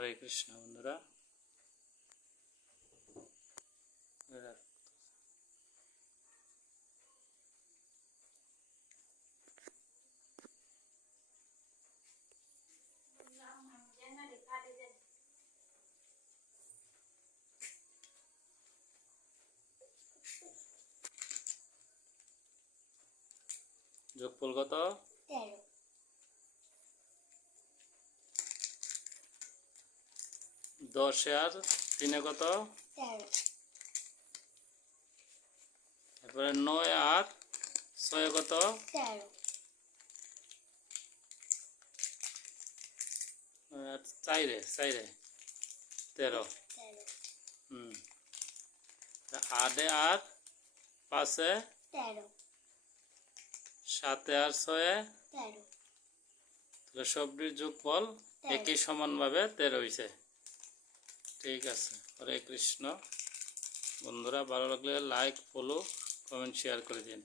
হরে কৃষ্ণ বন্ধুরা। যোগফল কত? তেরো। দশে আর তিনে কত? তেরো তারপরে নয় আর ছয় কত? চাইরে চাইরে তেরো। হুম। আটে আর পাঁচে সাতে আর ছয়ে সবটির যোগফল একই সমানভাবে তেরো হয়েছে ঠিক আছে। হরে কৃষ্ণ। বন্ধুরা ভালো লাগলে লাইক ফলো কমেন্ট শেয়ার করে দিন।